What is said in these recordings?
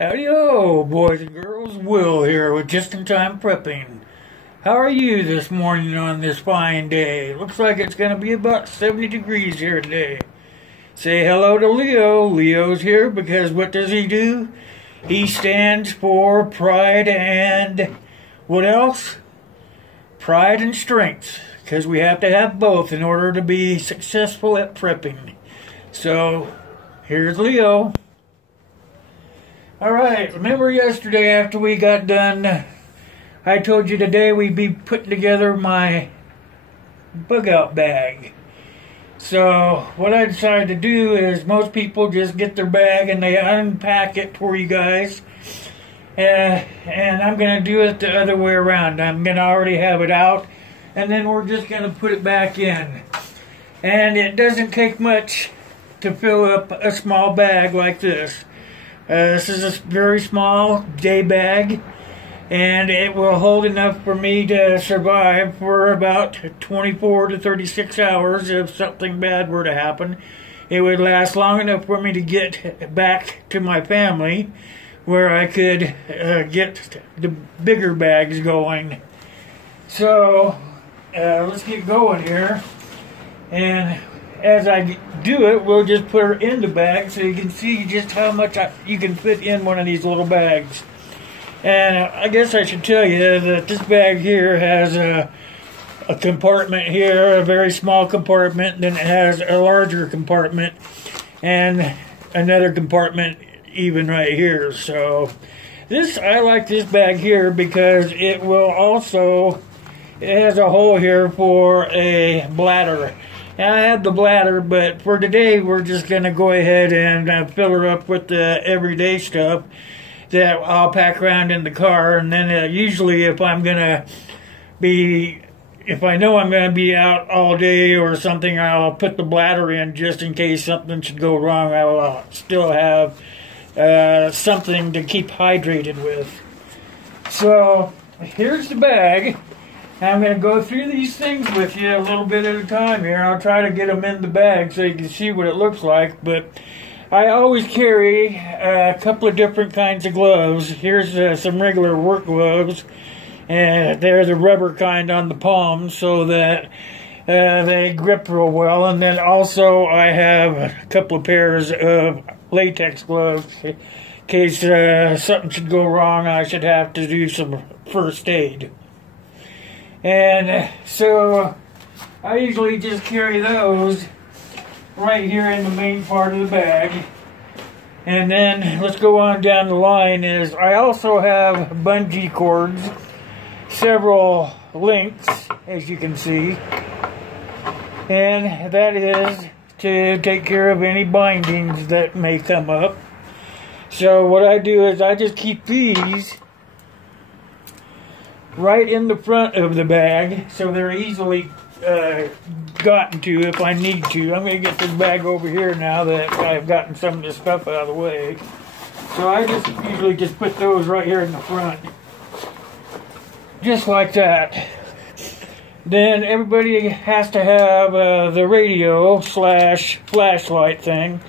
Howdy-o, boys and girls. Will here with Just-in-Time Prepping. How are you this morning on this fine day? Looks like it's going to be about 70 degrees here today. Say hello to Leo. Leo's here because what does he do? He stands for pride and what else? Pride and strength. Because we have to have both in order to be successful at prepping. So, here's Leo. Alright, remember yesterday after we got done, I told you today we'd be putting together my bug-out bag. So, what I decided to do is most people just get their bag and they unpack it for you guys. And I'm going to do it the other way around. I'm going to already have it out, and then we're just going to put it back in. And it doesn't take much to fill up a small bag like this. This is a very small day bag, and it will hold enough for me to survive for about 24 to 36 hours if something bad were to happen. It would last long enough for me to get back to my family where I could get the bigger bags going. So, let's get going here. And as I do it, we'll just put her in the bag so you can see just how much you can fit in one of these little bags. And I guess I should tell you that this bag here has a compartment here, a very small compartment, then it has a larger compartment, and another compartment even right here. So I like this bag here because it will also, it has a hole here for a bladder. And I have the bladder, but for today we're just going to go ahead and fill her up with the everyday stuff that I'll pack around in the car. And then usually if I know I'm going to be out all day or something, I'll put the bladder in just in case something should go wrong. I will still have something to keep hydrated with. So here's the bag. I'm going to go through these things with you a little bit at a time here. I'll try to get them in the bag so you can see what it looks like. But I always carry a couple of different kinds of gloves. Here's some regular work gloves. And they're the rubber kind on the palms so that they grip real well. And then also I have a couple of pairs of latex gloves. In case something should go wrong, I should have to do some first aid. And so I usually just carry those right here in the main part of the bag. And then let's go on down the line is I also have bungee cords, several lengths as you can see. And that is to take care of any bindings that may come up. So what I do is I just keep these right in the front of the bag, so they're easily gotten to if I need to. I'm going to get this bag over here now that I've gotten some of this stuff out of the way. So I just usually just put those right here in the front. Just like that. Then everybody has to have the radio / flashlight thing.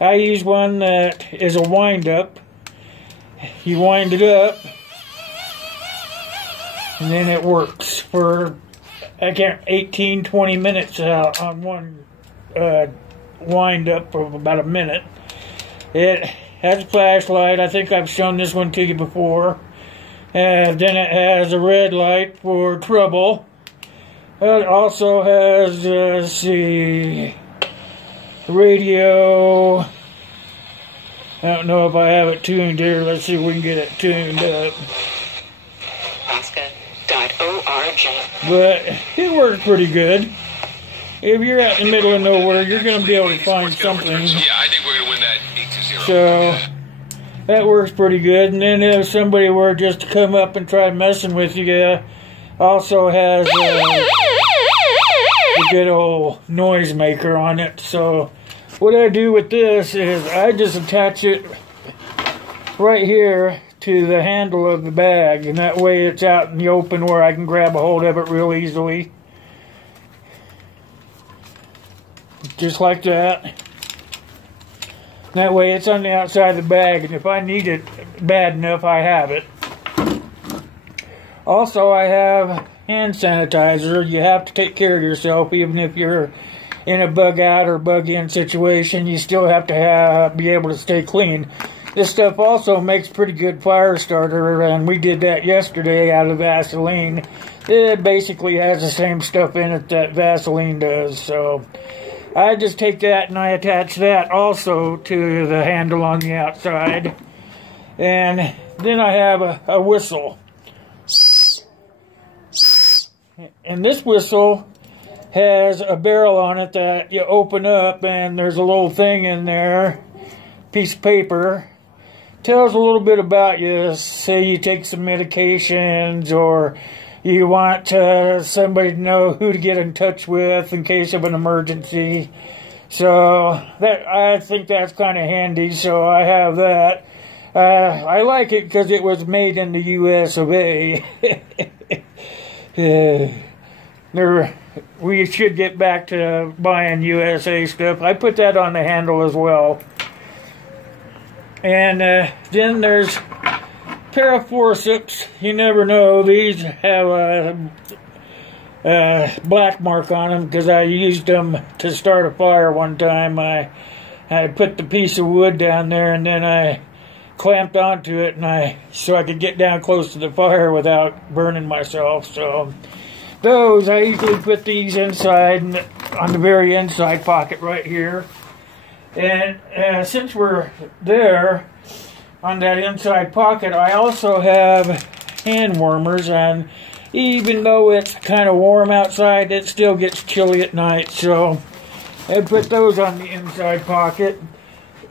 I use one that is a wind-up. You wind it up, and then it works for 18-20 minutes on one wind up of about a minute. It has a flashlight. I think I've shown this one to you before. And then it has a red light for trouble. It also has let's see, radio. I don't know if I have it tuned here. Let's see if we can get it tuned up. But it works pretty good. If you're out in the middle of nowhere, you're going to be able to find something. Yeah, I think we're going to win that 8-0. So that works pretty good. And then if somebody were just to come up and try messing with you, also has a good old noise maker on it. So what I do with this is I just attach it right here to the handle of the bag, and that way it's out in the open where I can grab a hold of it real easily. Just like that. That way it's on the outside of the bag, and if I need it bad enough, I have it. Also, I have hand sanitizer. You have to take care of yourself, even if you're in a bug out or bug in situation. You still have to be able to stay clean. This stuff also makes pretty good fire starter, and we did that yesterday out of Vaseline. It basically has the same stuff in it that Vaseline does, so I just take that and I attach that also to the handle on the outside. And then I have a whistle. And this whistle has a barrel on it that you open up, and there's a little thing in there, piece of paper. Tells a little bit about you. Say you take some medications, or you want somebody to know who to get in touch with in case of an emergency. So that, I think that's kind of handy, so I have that. I like it because it was made in the US of A. We should get back to buying USA stuff. I put that on the handle as well. And then there's a pair of forceps. You never know. These have a black mark on them because I used them to start a fire one time. I put the piece of wood down there, and then I clamped onto it, and so I could get down close to the fire without burning myself. So those, I usually put these inside, on the very inside pocket right here. And since we're there on that inside pocket, I also have hand warmers, and even though it's kind of warm outside, it still gets chilly at night, so I put those on the inside pocket.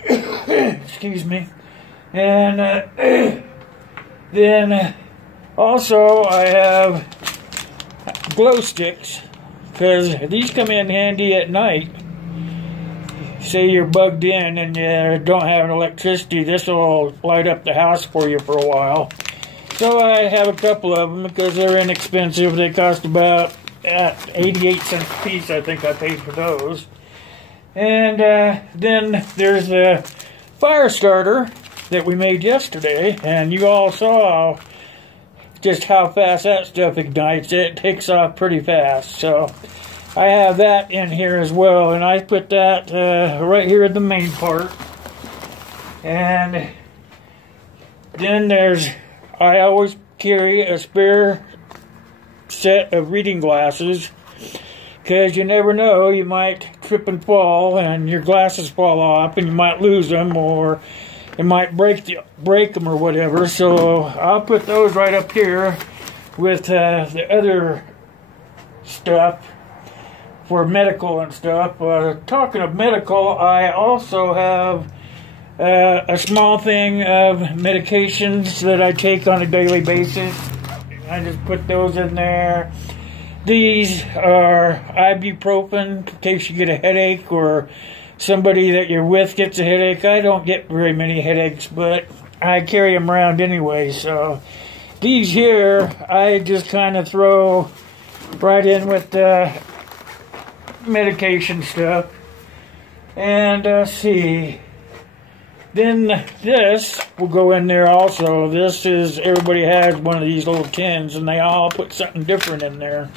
Excuse me. And then also I have glow sticks, because these come in handy at night. Say you're bugged in and you don't have electricity, this will light up the house for you for a while. So I have a couple of them because they're inexpensive. They cost about 88 cents a piece, I think I paid for those. And then there's a fire starter that we made yesterday, and you all saw just how fast that stuff ignites. It takes off pretty fast, so I have that in here as well, and I put that right here in the main part. And then I always carry a spare set of reading glasses, because you never know, you might trip and fall and your glasses fall off and you might lose them, or it might break them or whatever. So I'll put those right up here with the other stuff for medical and stuff. Talking of medical, I also have a small thing of medications that I take on a daily basis. I just put those in there. These are ibuprofen in case you get a headache or somebody that you're with gets a headache. I don't get very many headaches, but I carry them around anyway. So these here, I just kind of throw right in with the medication stuff. And see, then this will go in there also. This is, everybody has one of these little tins, and they all put something different in there.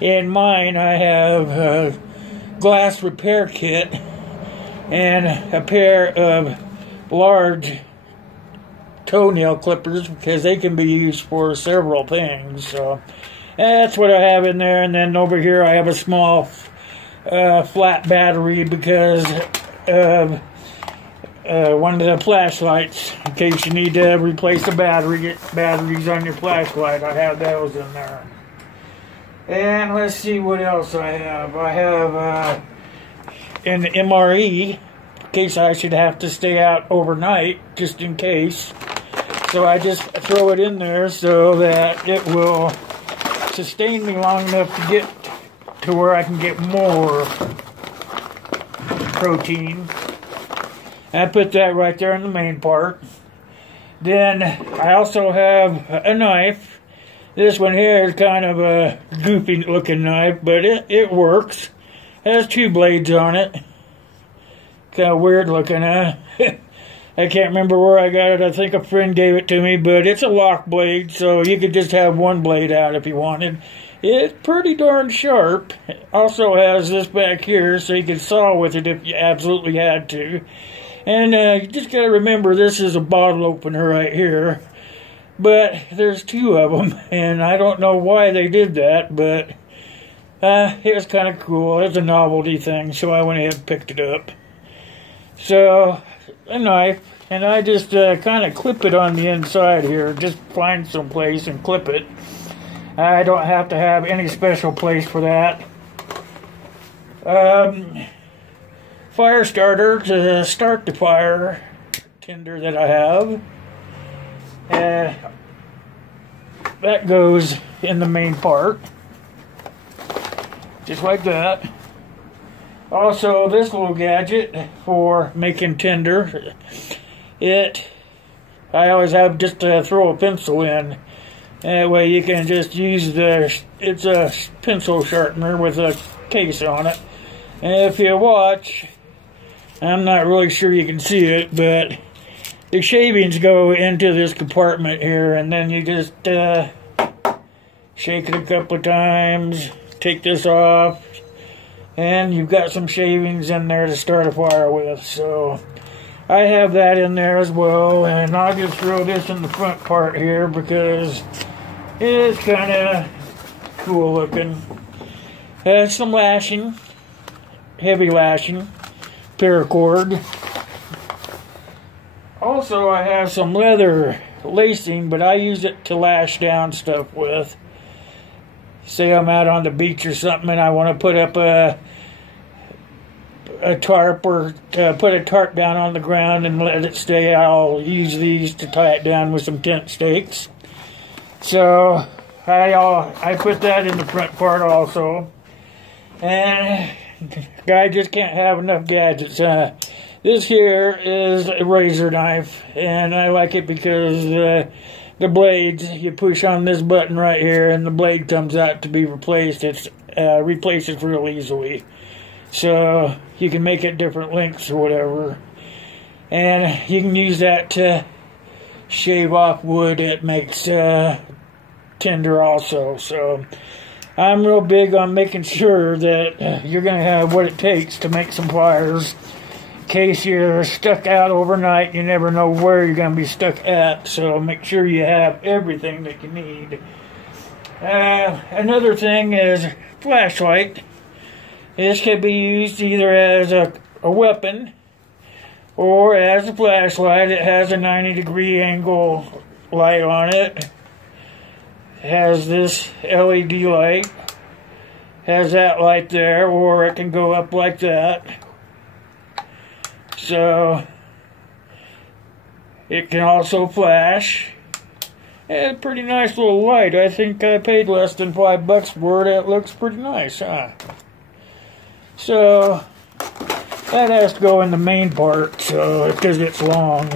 In mine, I have a glass repair kit and a pair of large toenail clippers, because they can be used for several things. So that's what I have in there. And then over here I have a small flat battery because of one of the flashlights, in case you need to replace the battery, get batteries on your flashlight. I have those in there. And let's see what else I have. I have an MRE, in case I should have to stay out overnight, just in case. So I just throw it in there so that it will sustain me long enough to get to where I can get more protein. I put that right there in the main part. Then I also have a knife. This one here is kind of a goofy looking knife, but it works. It has two blades on it. Kind of weird looking, huh? I can't remember where I got it. I think a friend gave it to me, but it's a lock blade, so you could just have one blade out if you wanted. It's pretty darn sharp. It also has this back here, so you could saw with it if you absolutely had to. And you just got to remember, this is a bottle opener right here. But there's two of them, and I don't know why they did that, but it was kind of cool. It was a novelty thing, so I went ahead and picked it up. So, a knife, and I just kind of clip it on the inside here. Just find some place and clip it. I don't have to have any special place for that. Fire starter to start the fire tinder that I have. That goes in the main part. Just like that. Also, this little gadget for making tinder, I always have just to throw a pencil in. That way you can just use it's a pencil sharpener with a case on it. And if you watch, I'm not really sure you can see it, but the shavings go into this compartment here, and then you just shake it a couple of times, take this off, and you've got some shavings in there to start a fire with. So I have that in there as well, and I'll just throw this in the front part here because it's kind of cool looking. Has some lashing, heavy lashing, paracord. Also, I have some leather lacing, but I use it to lash down stuff with. Say I'm out on the beach or something and I want to put up a tarp, or put a tarp down on the ground and let it stay. I'll use these to tie it down with some tent stakes. So I put that in the front part also. And guy just can't have enough gadgets. This here is a razor knife, and I like it because the blades, you push on this button right here and the blade comes out to be replaced. It replaces real easily. So you can make it different lengths or whatever. And you can use that to shave off wood. It makes tinder also. So I'm real big on making sure that you're going to have what it takes to make some fires. In case you're stuck out overnight, you never know where you're going to be stuck at, so make sure you have everything that you need. Another thing is flashlight. This can be used either as a weapon or as a flashlight. It has a 90-degree angle light on it. It has this LED light. Has that light there, or it can go up like that. So it can also flash. It's a pretty nice little light. I think I paid less than $5 for it. It looks pretty nice, huh? So that has to go in the main part, so because it's long.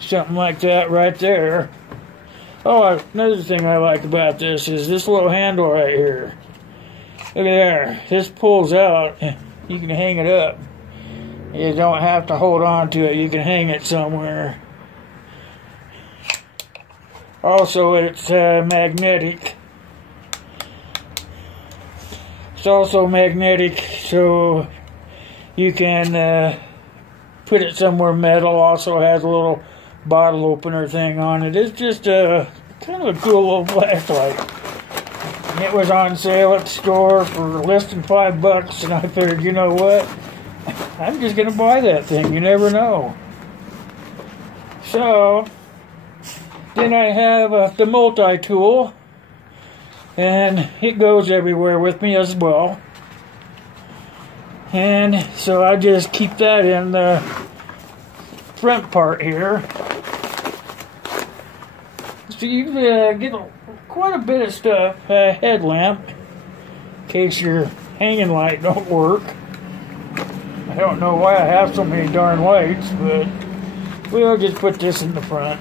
Something like that right there. Oh, another thing I like about this is this little handle right here. Look at there. This pulls out. You can hang it up. You don't have to hold on to it. You can hang it somewhere. Also, it's magnetic. It's also magnetic, so you can put it somewhere metal. Also has a little bottle opener thing on it. It's just a kind of a cool little flashlight. It was on sale at the store for less than $5, and I figured, you know what? I'm just going to buy that thing. You never know. So, then I have the multi-tool, and it goes everywhere with me as well. And so I just keep that in the front part here. So you get quite a bit of stuff. Headlamp, in case your hanging light don't work. I don't know why I have so many darn lights, but we'll just put this in the front.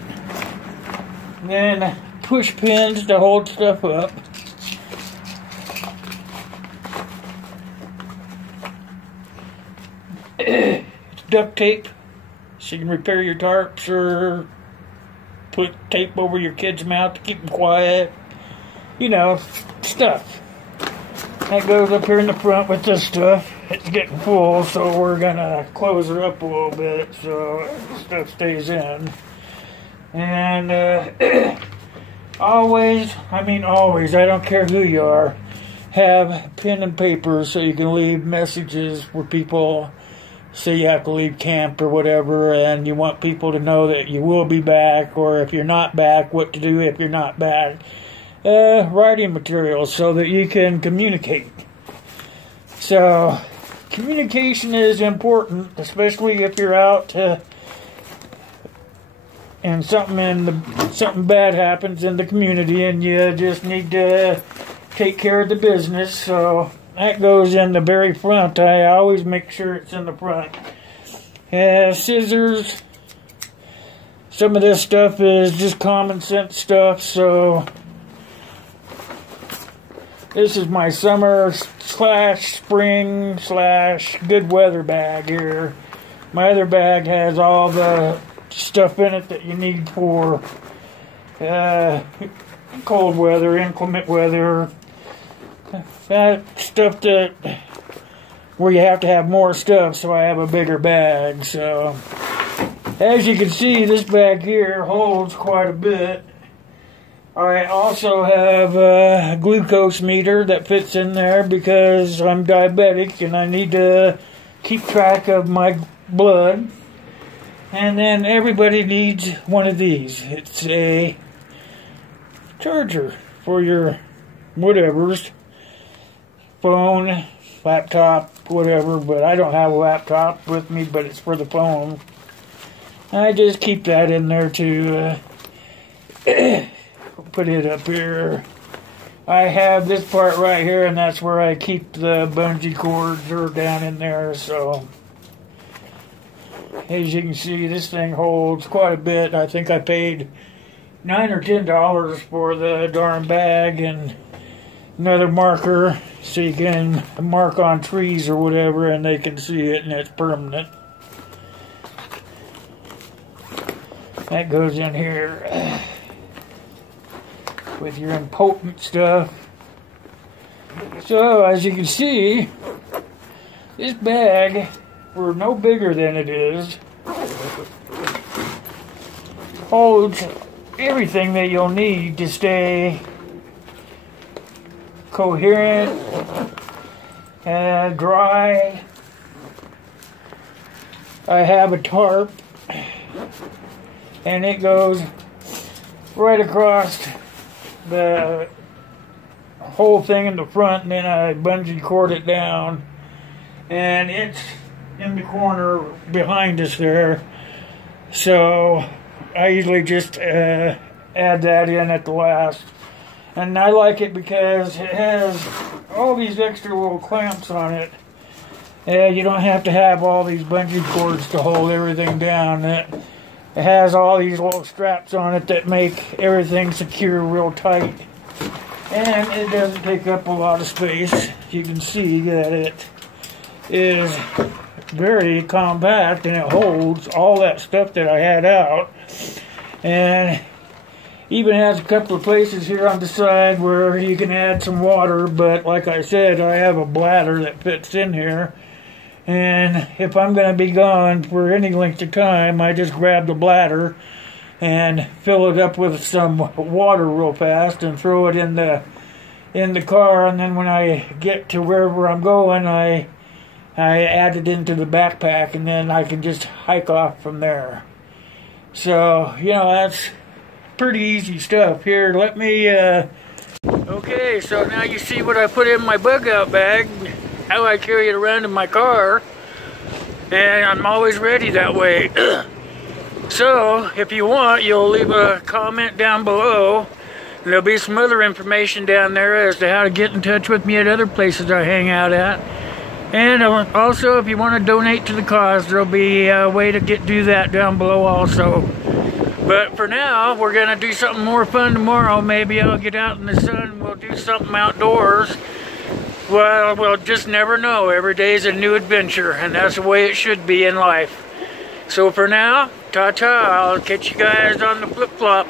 And then push pins to hold stuff up. duct tape so you can repair your tarps, or put tape over your kid's mouth to keep them quiet. You know, stuff. That goes up here in the front with this stuff. It's getting full, so we're gonna close her up a little bit so stuff stays in. And always, I don't care who you are, have pen and paper so you can leave messages where people say you have to leave camp or whatever, and you want people to know that you will be back, or if you're not back, what to do if you're not back. Writing materials so that you can communicate. So, communication is important, especially if you're out and something bad happens in the community and you just need to take care of the business. So that goes in the very front. I always make sure it's in the front. Scissors. Some of this stuff is just common sense stuff. So this is my summer / spring / good weather bag here. My other bag has all the stuff in it that you need for cold weather, inclement weather, that stuff that where you have to have more stuff, so I have a bigger bag. So as you can see, this bag here holds quite a bit. I also have a glucose meter that fits in there because I'm diabetic and I need to keep track of my blood. And then everybody needs one of these. It's a charger for your whatevers, phone, laptop, whatever, but I don't have a laptop with me, but it's for the phone. I just keep that in there to put it up here. I have this part right here, and that's where I keep the bungee cords, or down in there. So as you can see, this thing holds quite a bit. I think I paid $9 or $10 for the darn bag, and another marker so you can mark on trees or whatever and they can see it and it's permanent. That goes in here with your important stuff. So as you can see, this bag, we're no bigger than it is, holds everything that you'll need to stay coherent, dry. I have a tarp, and it goes right across the whole thing in the front, and then I bungee cord it down, and it's in the corner behind us there. So I usually just add that in at the last. And I like it because it has all these extra little clamps on it. You don't have to have all these bungee cords to hold everything down. It has all these little straps on it that make everything secure real tight. And it doesn't take up a lot of space. You can see that it is very compact and it holds all that stuff that I had out. And even has a couple of places here on the side where you can add some water, but like I said, I have a bladder that fits in here. And if I'm going to be gone for any length of time, I just grab the bladder and fill it up with some water real fast and throw it in the car. And then when I get to wherever I'm going, I add it into the backpack, and then I can just hike off from there. So, you know, that's pretty easy stuff. Here, let me, okay, so now you see what I put in my bug out bag, how I carry it around in my car, and I'm always ready that way. So, if you want, you'll leave a comment down below. There'll be some other information down there as to how to get in touch with me at other places I hang out at. And also, if you want to donate to the cause, there'll be a way to do that down below also. But for now, we're going to do something more fun tomorrow. Maybe I'll get out in the sun and we'll do something outdoors. Well, we'll just never know. Every day is a new adventure, and that's the way it should be in life. So for now, ta-ta. I'll catch you guys on the flip-flop.